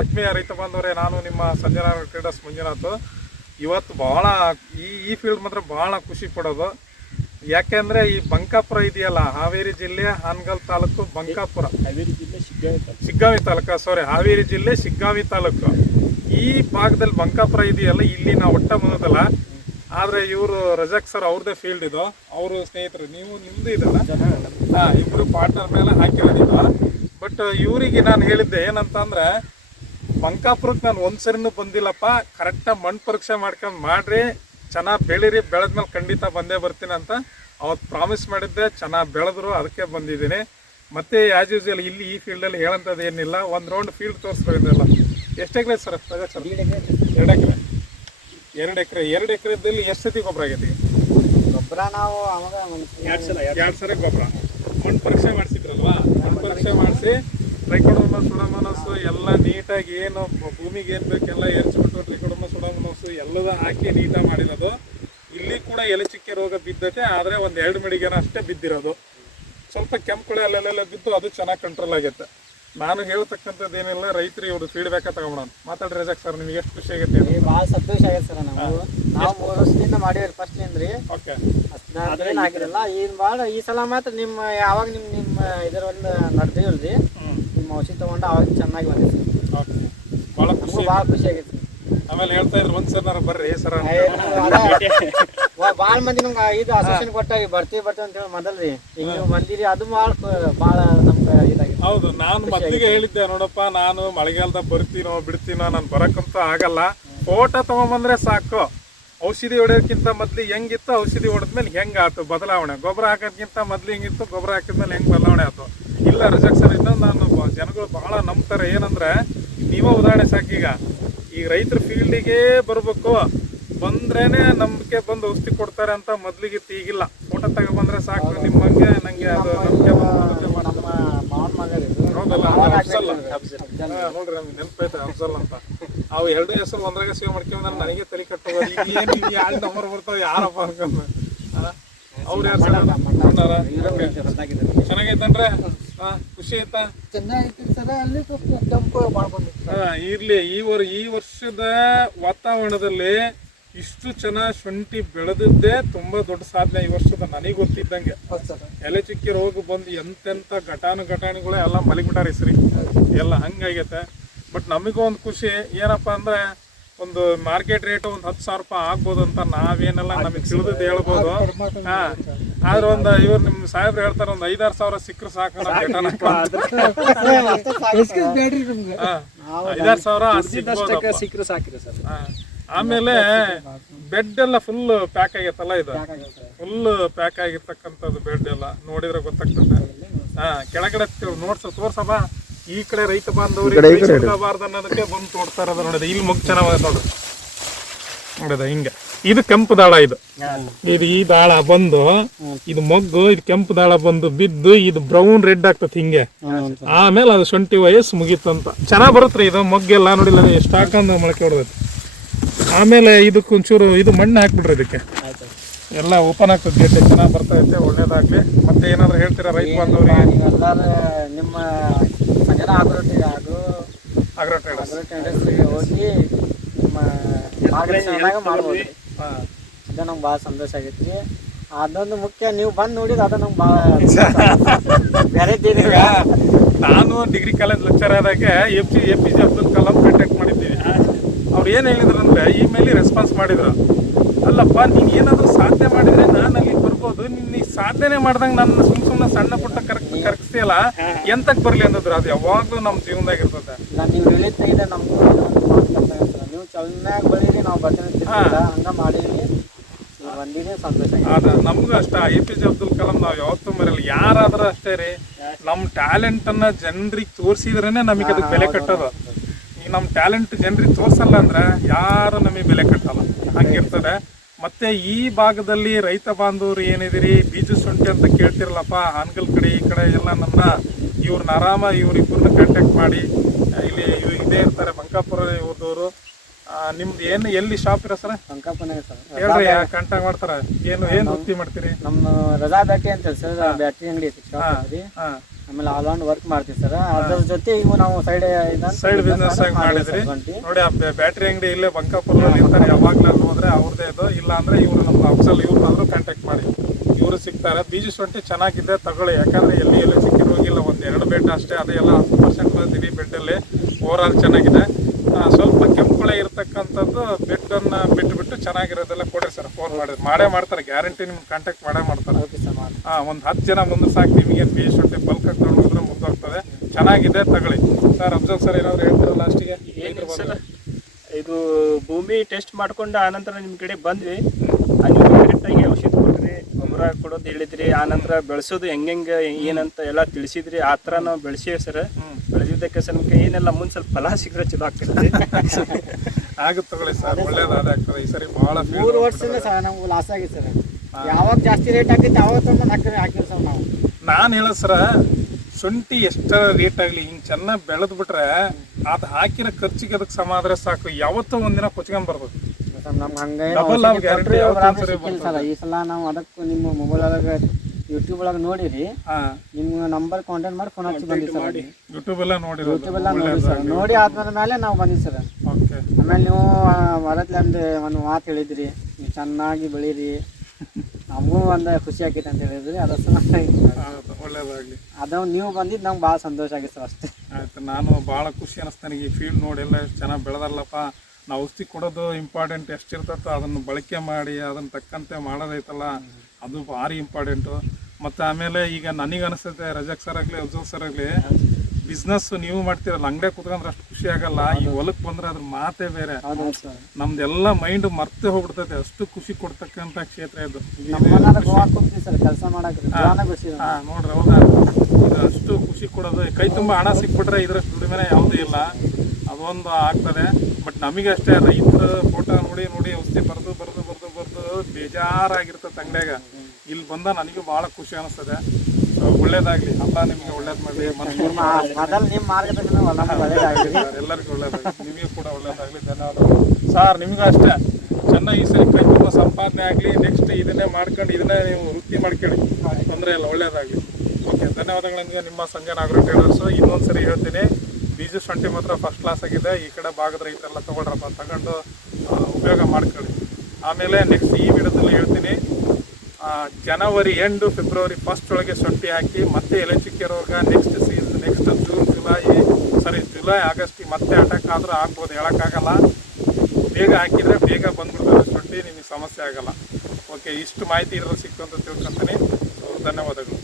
ಆತ್ಮೀಯ ರೈತ ಬಾಂಧವರೇ ನಾನು ನಿಮ್ಮ ಸಂಜನಾರಾಯಣ ಟ್ರೇಡರ್ಸ್ ಮಂಜುನಾಥ್. ಇವತ್ತು ಬಹಳ ಈ ಈ ಫೀಲ್ಡ್ ಮಾತ್ರ ಬಹಳ ಖುಷಿ ಪಡೋದು. ಯಾಕೆಂದ್ರೆ ಈ ಬಂಕಾಪುರ ಇದೆಯಲ್ಲ ಹಾವೇರಿ ಜಿಲ್ಲೆ ಹಾನಗಲ್ ತಾಲೂಕು ಬಂಕಾಪುರ. ಹಾವೇರಿ ಜಿಲ್ಲೆ ಶಿಗ್ಗಾವಿ ತಾಲೂಕು. ಶಿಗ್ಗಾವಿ ತಾಲೂಕು ಸಾರಿ ಹಾವೇರಿ ಜಿಲ್ಲೆ ಶಿಗ್ಗಾವಿ ತಾಲೂಕು. ಈ ಭಾಗದಲ್ಲಿ ಬಂಕಾಪುರ ಇದೆಯಲ್ಲ ಇಲ್ಲಿ ನಾವು ಒಟ್ಟ ಬಂದದಲ್ಲ ಆದ್ರೆ ಇವರು ರಜಕ್ ಸರ್ ಅವ್ರದ್ದೇ ಫೀಲ್ಡ್ ಇದು. ಅವರು ಸ್ನೇಹಿತರು ನೀವು ನಿಮ್ದು ಇದಲ್ಲ. ಹಾಂ ಇಬ್ರು ಪಾರ್ಟ್ನರ್ ಮೇಲೆ ಹಾಕಿರೋದಿದ್ದು ಬಟ್ ಇವರಿಗೆ ನಾನು ಹೇಳಿದ್ದೆ ಏನಂತ ಅಂದ್ರೆ ಬಂಕಾಪುರಕ್ಕೆ ನಾನು ಒಂದ್ಸರಿನೂ ಬಂದಿಲ್ಲಪ್ಪ. ಕರೆಕ್ಟಾಗಿ ಮಣ್ಣು ಪರೀಕ್ಷೆ ಮಾಡ್ಕೊಂಡು ಮಾಡ್ರಿ. ಚೆನ್ನಾಗಿ ಬೆಳೀರಿ. ಬೆಳೆದ್ಮೇಲೆ ಖಂಡಿತ ಬಂದೇ ಬರ್ತೀನಿ ಅಂತ ಅವತ್ತು ಪ್ರಾಮಿಸ್ ಮಾಡಿದ್ದೆ. ಚೆನ್ನಾಗಿ ಬೆಳೆದ್ರು. ಅದಕ್ಕೆ ಬಂದಿದ್ದೀನಿ. ಮತ್ತೆ ಆ್ಯಸ್ ಯೂಸ್ವಲ್ ಇಲ್ಲಿ ಈ ಫೀಲ್ಡಲ್ಲಿ ಹೇಳೋಂಥದ್ದು ಏನಿಲ್ಲ. ಒಂದು ರೌಂಡ್ ಫೀಲ್ಡ್ ತೋರಿಸ್ಕೊಂಡಿಲ್ಲ ಎಷ್ಟು ಎಕರೆ ಸರ್? ಸರ್ ಎರಡು ಎಕರೆ. ಎರಡು ಎಕರೆ. ಎರಡು ಎಕರೆದಲ್ಲಿ ಎಷ್ಟು ಸತಿ ಗೊಬ್ಬರ ಆಗೈತಿ? ಗೊಬ್ಬರ ನಾವು ಅವಾಗ ಎರಡು ಸಲ ಎರಡು ಸರಿ ಗೊಬ್ಬರ ಮಣ್ಣು ಪರೀಕ್ಷೆ ಮಾಡಿಸಿದ್ರಲ್ವಾ? ಮಣ್ಣು ಪರೀಕ್ಷೆ ಮಾಡಿಸಿ ಟ್ರೈಕೋಡರ್ಮ ಸುಡಮನಸ್ಸು ಎಲ್ಲ ನೀಟಾಗಿ ಏನು ಭೂಮಿಗೆ ಏನು ಬೇಕೆಲ್ಲ ಎರಚಿಬಿಟ್ಟು ಟ್ರೈಕೋಡರ್ಮ ಸುಡಮನಸ್ಸು ಎಲ್ಲದ ಹಾಕಿ ನೀಟಾಗಿ ಮಾಡಿರೋದು. ಇಲ್ಲಿ ಕೂಡ ಎಲೆ ಚಿಕ್ಕೆ ರೋಗ ಬಿದ್ದತೆ, ಆದರೆ ಒಂದು ಎರಡು ಮಿಡಿಗೆನ ಅಷ್ಟೇ ಬಿದ್ದಿರೋದು. ಸ್ವಲ್ಪ ಕೆಂಪು ಕುಳೆ ಅಲ್ಲೆಲ್ಲ ಬಿದ್ದು ಅದು ಚೆನ್ನಾಗಿ ಕಂಟ್ರೋಲ್ ಆಗೈತೆ. ನಾನು ಹೇಳ್ತಕ್ಕಂಥದ್ದು ಏನಿಲ್ಲ ರೈತರು ಇವರು ಫೀಡ್ಬ್ಯಾಕ ತಗೊಂಬಿಡೋಣ ಮಾತಾಡ್ರಿ ರಜಾಕ್ ಸರ್ ನಿಮ್ಗೆ ಎಷ್ಟು ಖುಷಿ ಆಗೈತೆ ಭಾಳ ಸಂತೋಷ ಆಗೈತೆ ಸರ್ ನಾವು ನಾವು ಮೂರು ವರ್ಷದಿಂದ ಮಾಡಿವ್ರಿ ಫಸ್ಟ್ ಅಂದ್ರಿ ಓಕೆ. ಆಗಿರಲ್ಲ ಈಗ ಭಾಳ ಈ ಸಲ ಮಾತ್ರ ನಿಮ್ಮ ಯಾವಾಗ ನಿಮ್ಮ ನಿಮ್ಮ ಇದರ ಒಂದು ನಡೆದಿವಲ್ರಿ ನಿಮ್ಮ ಔಷಧಿ ತಗೊಂಡು ಅವಾಗ ಚೆನ್ನಾಗಿ ಬಂದಿದೆ ಸರ್ ಓಕೆ. ಭಾಳ ಖುಷಿ ಭಾಳ ಖುಷಿ ಆಗೈತೆ ಆಮೇಲೆ ಹೇಳ್ತಾ ಇದ್ರು ಒಂದು ಸರ್ ಬರ್ರಿ ಸರ್ ಭಾಳ ಮಂದಿ ನಮ್ಗೆ ಇದು ಅಸೋಸಿಯೇಷನ್ ಕೊಟ್ಟಾಗಿ ಬರ್ತೀವಿ ಬರ್ತೀವಿ ಅಂತ ಹೇಳಿ ಮೊದಲ್ರಿ ಈಗ ನೀವು ಬಂದಿರಿ ಅದು ಭಾಳ ಭಾಳ ಹೌದು ನಾನು ಮದ್ದಿಗೆ ಹೇಳಿದ್ದೆ ನೋಡಪ್ಪ ನಾನು ಮಳೆಗಾಲದಾಗ ಬರ್ತೀನೋ ಬಿಡ್ತೀನೋ ನಾನು ಬರಕ್ಕಂತೂ ಆಗಲ್ಲ. ಫೋಟೋ ತಗೊಂಬಂದ್ರೆ ಸಾಕು. ಔಷಧಿ ಹೊಡೆಯೋಕ್ಕಿಂತ ಮೊದ್ಲು ಹೆಂಗಿತ್ತು ಔಷಧಿ ಹೊಡೆದ್ಮೇಲೆ ಹೆಂಗ್ ಆಯ್ತು ಬದಲಾವಣೆ. ಗೊಬ್ಬರ ಹಾಕೋದ್ಕಿಂತ ಮೊದ್ಲು ಹೆಂಗಿತ್ತು ಗೊಬ್ಬರ ಹಾಕಿದ್ಮೇಲೆ ಹೆಂಗ್ ಬದಲಾವಣೆ ಆಯ್ತು ಇಲ್ಲ ರಿಜೆಕ್ಷನ್ ಇದ್ದ ನಾನು ಜನಗಳು ಬಹಳ ನಂಬ್ತಾರೆ. ಏನಂದ್ರೆ ನೀವೇ ಉದಾಹರಣೆ ಸಾಕೀಗ ಈಗ. ರೈತರ ಫೀಲ್ಡಿಗೆ ಬರಬೇಕು. ಬಂದ್ರೇನೆ ನಂಬಿಕೆ ಬಂದು ಔಷಧಿ ಕೊಡ್ತಾರೆ ಅಂತ ಮೊದ್ಲಿಗಿತ್ತು ಈಗಿಲ್ಲ. ಫೋಟೋ ತಗೊಬಂದ್ರೆ ಸಾಕು. ನಿಮ್ಮಂಗೆ ನನಗೆ ಅದು ನಂಬಿಕೆ ಬಂದ್ಬಿಡುತ್ತೆ ನಮ್ಮ ಮಾವನ ಮಗ ನೋಡ್ರಿ ನಮ್ಗೆ ನೆನಪೈತೆ ಅಂತ ಅವು ಎರಡು ಹೆಸರು ಒಂದ್ರಾಗ ಸೇವ್ ಮಾಡ್ಕೊಂಡ್ ನನಗೆ ತಲೆ ಕಟ್ಟೋದು ಏನ್ ಯಾರು ನಂಬರ್ ಬರ್ತಾವ ಯಾರಪ್ಪ ಅನ್ಕೊಂಡ ಅವ್ರು ಯಾರು. ಚೆನ್ನಾಗೈತನ್ರೆ ಹಾ ಖುಷಿ ಆಯ್ತಾ ಇರ್ಲಿ ಈ ವರ್ ಈ ವರ್ಷದ ವಾತಾವರಣದಲ್ಲಿ ಇಷ್ಟು ಚೆನ್ನಾಗಿ ಶುಂಠಿ ಬೆಳೆದಿದ್ದೇ ತುಂಬಾ ದೊಡ್ಡ ಸಾಧನೆ ಈ ವರ್ಷದ ನನಗೆ ಗೊತ್ತಿದ್ದಂಗೆ. ಎಲೆ ಚಿಕ್ಕಿ ರೋಗ ಬಂದು ಎಂತೆಂಥ ಘಟಾನು ಘಟಾನುಗಳೇ ಎಲ್ಲ ಮಲಗಿಬಿಟ್ಟಾರೆ ಸರಿ. ಎಲ್ಲ ಹಂಗಾಗೈತೆ. ಬಟ್ ನಮಗೂ ಒಂದು ಖುಷಿ ಏನಪ್ಪ ಅಂದ್ರೆ ಒಂದು ಮಾರ್ಕೆಟ್ ರೇಟ್ ಒಂದು ಹತ್ತು ಸಾವಿರ ರೂಪಾಯಿ ಆಗ್ಬೋದು ಅಂತ ನಾವೇನೆಲ್ಲ ನಮಗೆ ತಿಳಿದು ಹೇಳ್ಬೋದು. ಹಾ. ಆದ್ರೆ ಒಂದು ಇವ್ರು ನಿಮ್ಮ ಸಾಹೇಬ್ರು ಹೇಳ್ತಾರೆ ಒಂದು ಐದಾರು ಸಾವಿರ ಸಿಕ್ಕರು ಸಾಕು ನಮ್ಮ ಘಟಾನ ಹಾ. ಐದಾರು ಸಾವಿರ ಸಾಕಿರಿ ಸರ್. ಹಾ. ಆಮೇಲೆ ಬೆಡ್ ಎಲ್ಲ ಫುಲ್ ಪ್ಯಾಕ್ ಆಗೈತಲ್ಲ ಇದು? ಫುಲ್ ಪ್ಯಾಕ್ ಆಗಿರ್ತಕ್ಕಂಥದ್ದು ಬೆಡ್ ಎಲ್ಲ. ನೋಡಿದ್ರೆ ಗೊತ್ತಾಗ್ತದೆ. ಹಾ ಕೆಳಗಡೆ ನೋಡ್ಸ ತೋರ್ಸಬ ಈ ಕಡೆ ರೈತ ಬಾಂಧವ್ರಿಗೆ ಬಾರ್ದು ಅನ್ನೋದಕ್ಕೆ ಬಂದು ತೋಡ್ತಾರ ನೋಡಿದ. ಇಲ್ಲಿ ಮುಗ್ ಚೆನ್ನಾಗ ನೋಡ್ರಿ. ನೋಡಿದ ಹಿಂಗೆ. ಇದು ಕೆಂಪು ದಾಳ ಇದು. ಇದು ಈ ದಾಳ ಬಂದು ಇದು ಮೊಗ್ಗು ಇದು ಕೆಂಪು ದಾಳ ಬಂದು ಬಿದ್ದು ಇದು ಬ್ರೌನ್ ರೆಡ್ ಆಗ್ತದೆ ಹಿಂಗೆ. ಆಮೇಲೆ ಅದು ಶುಂಠಿ ವಯಸ್ಸು ಮುಗೀತಂತ. ಚೆನ್ನಾಗಿ ಬರುತ್ತೆ ಇದು ಮೊಗ್ಗೆಲ್ಲ ನೋಡಿಲ್ಲ ಎಷ್ಟು ಹಾಕೊಂಡು ಮೊಳಕೆ ಹೊಡೆದೈತೆ. ಆಮೇಲೆ ಇದಕ್ಕೆ ಒಂಚೂರು ಇದು ಮಣ್ಣು ಹಾಕ್ಬಿಡ್ರಿ ಇದಕ್ಕೆ. ಎಲ್ಲ ಓಪನ್ ಆಗ್ತದೆ ಗೇಟ್ ಚೆನ್ನಾಗಿ ಬರ್ತಾ ಐತೆ ಒಳ್ಳೇದಾಗ್ಲಿ. ಮತ್ತೆ ಏನಾದ್ರು ಹೇಳ್ತೀರಾ ರೈತ ಬಾಂಧವರಿಗೆ ನೀವೆಲ್ಲರೂ ನಿಮ್ಮ ಸಂಜನ ಆಗ್ರೊಟ್ಟಿಗೆ ಅದು ಆಗ್ರೋ ಟ್ರೇಡರ್ಸ್ ಆಗ್ರೋ ಟೆಂಡರ್ಸ್ಗೆ ಹೋಗಿ ನಿಮ್ಮ ಮಾರ್ಗದರ್ಶನದಾಗ ಮಾಡ್ಬೋದು. ಇದು ನಮ್ಗೆ ಭಾಳ ಸಂತೋಷ ಆಗೈತಿ. ಅದೊಂದು ಮುಖ್ಯ ನೀವು ಬಂದು ನೋಡಿದ್ರೆ ಅದು ನಮ್ಗೆ ಭಾಳ ಬೇರೆ ನಾನು ಡಿಗ್ರಿ ಕಾಲೇಜ್ ಲೆಕ್ಚರ್ ಆದಾಗ F G A P J Abdul Kalam contact ಮಾಡಿದ್ದೀವಿ ಅವ್ರು ಏನು ಹೇಳಿದ್ರು ಅಂದ್ರೆ ಮೇಲೆ ರೆಸ್ಪಾನ್ಸ್ ಮಾಡಿದ್ರು. ಅಲ್ಲಪ್ಪ ನೀನು ಏನಾದರೂ ಸಾಧನೆ ಮಾಡಿದರೆ ನಾನು ಅಲ್ಲಿ ಬರ್ಬೋದು. ನೀನು ಈ ಸಾಧನೆ ಮಾಡ್ದಂಗೆ ನನ್ನ ಸುಮ್ ಸುಮ್ಮನೆ ಸಣ್ಣ ಪುಟ್ಟ ಕರ್ ಕರ್ಕಿಸ್ತಿಯಲ್ಲ ಎಂತಕ್ಕೆ ಬರಲಿ ಅಂದಿದ್ರು ಅದು ಯಾವಾಗಲೂ ನಮ್ಮ ಜೀವನದಾಗ ಇರ್ತದೆ. ನಾನು ನೀವು ಹೇಳಿದ್ದೆ ಇದೆ ನಮಗೂ ನೀವು ಚೆನ್ನಾಗಿ ಬರೀರಿ ನಾವು ಬರ್ತೀನಿ ಹಂಗೆ ಆಗೈತಿ. ಅದ ನಮಗೂ ಅಷ್ಟ A P J Abdul Kalam ನಾವು ಯಾವತ್ತೂ ಮರಲ್ಲ ಯಾರಾದ್ರೂ ಅಷ್ಟೇ ರೀ ನಮ್ಮ ಟ್ಯಾಲೆಂಟ್ ಅನ್ನ ಜನರಿಗೆ ತೋರಿಸಿದ್ರೇನೆ ನಮಗೆ ಅದಕ್ಕೆ ಬೆಲೆ ಕಟ್ಟೋದು. ನಮ್ಮ ಟ್ಯಾಲೆಂಟ್ ಜನರಿಗೆ ತೋರಿಸಲ್ಲ ಅಂದ್ರೆ ಯಾರು ನಮಗೆ ಬೆಲೆ ಕಟ್ಟಲ್ಲ. ಹಂಗಿರ್ತದೆ ಮತ್ತೆ ಈ ಭಾಗದಲ್ಲಿ ರೈತ ಬಾಂಧವರು ಏನಿದಿರಿ? ಬೀಜ ಶುಂಠಿ ಅಂತ ಕೇಳ್ತಿರಲ್ಲಪ್ಪ ಹಾನಗಲ್ ಕಡೆ ಈ ಕಡೆ ಎಲ್ಲ ನನ್ನ ಇವ್ರನ್ನ ಆರಾಮ ಇವ್ರಿಬ್ಬರನ್ನ ಕಾಂಟ್ಯಾಕ್ಟ್ ಮಾಡಿ ಇಲ್ಲಿ ಇವ್ರು ಇದೇ ಇರ್ತಾರೆ ಬಂಕಾಪುರ ಇವ್ರದವರು ನಿಮ್ದು ಏನು ಎಲ್ಲಿ ಶಾಪ್ ಇರೋ ಸರ್? ಬಂಕಾಪುರ ಸರ್. ಹೇಳ್ರಿ ಕಾಂಟ್ಯಾಕ್ಟ್ ಮಾಡ್ತಾರ. ಏನು ಏನು ವೃತ್ತಿ ಮಾಡ್ತೀರಿ? ನಮ್ಮ ರಜಾ ಬ್ಯಾಟ್ರಿ ಅಂತ ಸರ್ ಬ್ಯಾಟ್ರಿ ಅಂಗಡಿ ಐತಿ ಹಾಂ ಹಾ ಐತಿ. ಹಾ. ಆಮೇಲೆ ಆಲ್ ಆನ್ ವರ್ಕ್ ಮಾಡ್ತೀವಿ ಸರ್ ಅದ್ರ ಜೊತೆ ಇವು ನಾವು ಸೈಡ್ ಸೈಡ್ ಬಿಸ್ನೆಸ್ ಆಗಿ ಮಾಡಿದ್ರಿ. ನೋಡಿ ಆ ಬ್ಯಾಟ್ರಿ ಅಂಗಡಿ ಇಲ್ಲೇ ಬಂಕಾಪುರದಲ್ಲಿ ಇರ್ತಾರೆ. ಯಾವಾಗಲೂ ಹೋದ್ರೆ ಅವ್ರದೇ ಇದು. ಇಲ್ಲ ಅಂದ್ರೆ ಇವರು ನಮ್ಮ ಅಫ್ಸಲ್ ಇವ್ರನ್ನಾದ್ರೂ ಕಾಂಟ್ಯಾಕ್ಟ್ ಮಾಡಿ. ಇವರು ಸಿಗ್ತಾರೆ. ಬೀಜ ಶುಂಠಿ ಚೆನ್ನಾಗಿದೆ ತಗೊಳ್ಳಿ. ಯಾಕಂದ್ರೆ ಎಲ್ಲಿ ಎಲ್ಲಿ ಸಿಕ್ಕಿರೋಗಿಲ್ಲ. ಒಂದು ಎರಡು ಬೆಡ್ ಅಷ್ಟೇ. ಅದೇ ಎಲ್ಲ ಹತ್ತು ಪರ್ಸೆಂಟ್ ಇಡೀ ಬೆಡ್ಡಲ್ಲಿ ಓವರ್ ಆಲ್ ಚೆನ್ನಾಗಿದೆ. ಸ್ವಲ್ಪ ಕೆಂಪುಳೆ ಇರ್ತಕ್ಕಂಥದ್ದು ಬೆಡ್ಡನ್ನು ಬಿಟ್ಟು ಚೆನ್ನಾಗಿರೋದೆಲ್ಲ ಕೊಡ್ರಿ ಸರ್ ಫೋನ್ ಮಾಡಿ. ಮಾಡೇ ಮಾಡ್ತಾರೆ ಗ್ಯಾರಂಟಿ ನಿಮ್ಗೆ ಕಾಂಟ್ಯಾಕ್ಟ್ ಮಾಡೇ ಮಾಡ್ತಾರೆ. ಓಕೆ ಸರ್ ಹಾ ಒಂದು ಹತ್ತು ಜನ ಮುಂದೆ ಸಾಕು ನಿಮಗೆ ಬೀಜ ಶುಂಠಿ ಬಲ್ಕ್ ಹಾಕೊಂಡು ತಗೊಂಡ್ರೆ ಮುಂದೋಗ್ತದೆ ಚೆನ್ನಾಗಿದೆ ತಗೊಳ್ಳಿ. ಸರ್ ಅಫ್ಜಲ್ ಸರ್ ಏನಾದ್ರು ಹೇಳ್ತೀರಾ ಲಾಸ್ಟಿಗೆ ಇದು ಭೂಮಿ ಟೆಸ್ಟ್ ಮಾಡ್ಕೊಂಡು ಆನಂತರ ನಿಮ್ಮ ಕಡೆ ಬಂದ್ವಿ. ಅಲ್ಲಿ ಕರೆಕ್ಟಾಗಿ ಔಷಧಿ ಕೊಡ್ರಿ ಗೊಬ್ಬರ ಕೊಡೋದು ಹೇಳಿದ್ರಿ ಆನಂತರ ಬೆಳೆಸೋದು ಹೆಂಗೆ ಏನಂತ ಎಲ್ಲ ತಿಳಿಸಿದ್ರಿ ಆ ಥರ ನಾವು ಬೆಳೆಸೀವಿ ಸರ್. ಬೆಳೆದಿದ್ದಕ್ಕೆ ಸರ್ ನಮ್ಗೆ ಏನೆಲ್ಲ ಮುಂದೆ ಸ್ವಲ್ಪ ಫಲ ಸಿಕ್ಕರೆ ಚಲೋ ಆಗ್ತದೆ ಆಗುತ್ತೆ ತಗೊಳ್ಳಿ ಸರ್ ಒಳ್ಳೇದಾದ ಆಗ್ತದೆ ಈ ಸರಿ ಬಹಳ ಮೂರು ವರ್ಷದಿಂದ ಸರ್ ನಮ್ಗೆ ಲಾಸ್ ಆಗಿದೆ ಸರ್. ಯಾವಾಗ ಜಾಸ್ತಿ ರೇಟ್ ಆಗ್ತೈತೆ ಯಾವಾಗ ತಂದು ಹಾಕಿ ಹಾಕಿರಿ ಸರ್ ನಾವು. ನಾನು ಹೇಳೋ ಸರ ಶುಂಠಿ ಎಷ್ಟ ರೇಟ್ ಆಗಲಿ ಹಿಂಗೆ ಚೆನ್ನಾಗಿ ಬೆಳೆದು ಬಿಟ್ರೆ ಅದು ಹಾಕಿರೋ ಖರ್ಚಿಗೆ ಅದಕ್ಕೆ ಸಮ ಆದ್ರೆ ಸಾಕು. ಯಾವತ್ತೋ ಒಂದಿನ ಕೊಚ್ಕೊಂಡ್ ಬರ್ಬೋದು. ಸರ್ ನಮ್ಗೆ ಹಂಗೆ ಆಗಿ guarantee ಸರ್ ಈ ಸಲ ನಾವು ಅದಕ್ಕೂ ನಿಮ್ಮ ಮೊಬೈಲ್ ಒಳಗೆ ಯೂಟ್ಯೂಬ್ ಒಳಗೆ ನೋಡಿರಿ. ಹಾ. ನಿಮ್ಮ ನಂಬರ್ ಕಾಂಟ್ಯಾಕ್ಟ್ ಮಾಡಿ ಫೋನ್ ಹಚ್ಚಿ ಬಂದಿ ಸರ್ ಯೂಟ್ಯೂಬ್ ಎಲ್ಲ ನೋಡಿ ಯೂಟ್ಯೂಬ್ ಎಲ್ಲ ನೋಡಿ ಸರ್. ನೋಡಿ ಆದ್ಮೇಲೆ ಮೇಲೆ ನಾವು ಬಂದಿವಿ ಸರ್. ಆಮೇಲೆ ನೀವು ಹೊರತ್ಲಂದು ಒಂದು ಮಾತು ಹೇಳಿದ್ರಿ. ನೀವು ಚೆನ್ನಾಗಿ ಬೆಳೀರಿ. ನಮಗೂ ಒಂದು ಖುಷಿ ಆಕೈತೆ ಅಂತ ಹೇಳಿದ್ರಿ. ಅದ ಒಳ್ಳೇದಾಗಲಿ. ಅದು ನೀವು ಬಂದಿದ್ದು ನಮ್ಗೆ ಭಾಳ ಸಂತೋಷ ಆಗಿತ್ತು ಅಷ್ಟೇ. ಆಯ್ತು ನಾನು ಭಾಳ ಖುಷಿ ಅನಿಸ್ತು ನನಗೆ. ಈ ಫೀಲ್ಡ್ ನೋಡಿ ಎಲ್ಲ ಎಷ್ಟು ಚೆನ್ನಾಗಿ ಬೆಳೆದಲ್ಲಪ್ಪ ನಾವು ಔಷಧಿ ಕೊಡೋದು ಇಂಪಾರ್ಟೆಂಟ್ ಎಷ್ಟಿರ್ತೈತೋ ಅದನ್ನು ಬಳಕೆ ಮಾಡಿ ಅದನ್ನು ತಕ್ಕಂತೆ ಮಾಡೋದೈತಲ್ಲ. ಅದು ಭಾರಿ ಇಂಪಾರ್ಟೆಂಟು ಮತ್ತು ಆಮೇಲೆ ಈಗ ನನಗೆ ಅನಿಸ್ತೈತೆ ರಜಾಕ್ ಸರ್ ಆಗಲಿ ಅಬ್ಜಲ್ ಸರ್ ಆಗಲಿ. ಬಿಸ್ನೆಸ್ ನೀವು ಮಾಡ್ತೀರಲ್ಲ ಅಂಗಡಿ ಕುತ್ಕೊಂಡ್ರೆ ಅಷ್ಟು ಖುಷಿ ಆಗಲ್ಲ. ಈ ಹೊಲಕ್ಕೆ ಬಂದ್ರೆ ಅದ್ರ ಮಾತೇ ಬೇರೆ. ನಮ್ದೆಲ್ಲ ಮೈಂಡ್ ಮರ್ತೆ ಹೋಗ್ಬಿಡ್ತೈತೆ. ಅಷ್ಟು ಖುಷಿ ಕೊಡ್ತಕ್ಕಂತ ಕ್ಷೇತ್ರ ಇದು. ನೋಡ್ರಿ ಹೌದಾ? ಇದು ಅಷ್ಟು ಖುಷಿ ಕೊಡೋದು. ಕೈ ತುಂಬ ಹಣ ಸಿಕ್ಬಿಟ್ರೆ ಇದ್ರಷ್ಟು ದುಡಿಮೆನೆ ಯಾವುದೂ ಇಲ್ಲ. ಅದೊಂದು ಆಗ್ತದೆ. ಬಟ್ ನಮಗೆ ಅಷ್ಟೇ ರೈತರ ಫೋಟೋ ನೋಡಿ ನೋಡಿ ಔಷಧಿ ಬರೆದು ಬರೆದು ಬರೆದು ಬರೆದು ಬೇಜಾರಾಗಿರ್ತದೆ ಅಂಗಡಿಯಾಗ. ಇಲ್ಲಿ ಬಂದ ನನಗೂ ಭಾಳ ಖುಷಿ ಅನಿಸ್ತದೆ. ಒಳ್ಳೇದಾಗ್ಲಿ. ಅಲ್ಲ ನಿಮಗೆ ಒಳ್ಳೇದು ಮಾಡಲಿ ಮನಸ್ಸು ಮೊದಲು ನಿಮ್ಮ ಮಾರ್ಗದರ್ಶನ ನಮ್ಗೆ ಒಳ್ಳೇದಾಗಲಿ. ಎಲ್ಲರಿಗೂ ಒಳ್ಳೇದಾಗಲಿ. ನಿಮಗೆ ಕೂಡ ಒಳ್ಳೇದಾಗಲಿ. ಧನ್ಯವಾದಗಳು. ಸರ್ ನಿಮಗೂ ಅಷ್ಟೇ. ಚೆನ್ನಾಗಿ ಈ ಸರಿ ಕೈ ತುಂಬ ಸಂಪಾದನೆ ಆಗಲಿ. ನೆಕ್ಸ್ಟ್ ಇದನ್ನೇ ಮಾಡ್ಕೊಂಡು ಇದನ್ನೇ ನೀವು ವೃತ್ತಿ ಮಾಡ್ಕೊಳ್ಳಿ. ತೊಂದರೆ ಇಲ್ಲ ಒಳ್ಳೇದಾಗಲಿ. ಓಕೆ ಧನ್ಯವಾದಗಳಿಂದ ನಿಮ್ಮ ಸಂಜೆ ನಾಗರ ಟೇಲರ್ಸು ಇನ್ನೊಂದು ಸರಿ ಹೇಳ್ತೀನಿ. ಬೀಜ ಶುಂಠಿ ಮಾತ್ರ ಫಸ್ಟ್ ಕ್ಲಾಸ್ ಆಗಿದೆ. ಈ ಕಡೆ ಭಾಗದ ರೈತರೆಲ್ಲ ತಗೊಳ್ರಪ್ಪ. ತಗೊಂಡು ಉಪಯೋಗ ಮಾಡ್ಕೊಳ್ಳಿ. ಆಮೇಲೆ ನೆಕ್ಸ್ಟ್ ಈ ವಿಡಿಯೋದಲ್ಲಿ ಹೇಳ್ತೀನಿ. ಜನವರಿ ಎಂಡು ಫೆಬ್ರವರಿ ಫಸ್ಟ್ ಒಳಗೆ ಶುಂಠಿ ಹಾಕಿ, ಮತ್ತೆ ಎಲೆ ಚಿಕ್ಕಿರೋರ್ಗ ರೋಗ next season next June July ಸಾರಿ ಜುಲೈ ಆಗಸ್ಟಿಗೆ ಮತ್ತೆ ಅಟ್ಯಾಕ್ ಆದರೂ ಆಗ್ಬೋದು, ಹೇಳೋಕ್ಕಾಗಲ್ಲ. ಬೇಗ ಹಾಕಿದರೆ ಬೇಗ ಬಂದ್ಬಿಡ್ತಾರೆ ಶುಂಠಿ, ನಿಮಗೆ ಸಮಸ್ಯೆ ಆಗಲ್ಲ. ಓಕೆ ಇಷ್ಟು ಮಾಹಿತಿ ಇರೋದು ಸಿಕ್ಕಂತ ಅಂತ ತಿಳ್ಕೊತೀನಿ ಧನ್ಯವಾದಗಳು.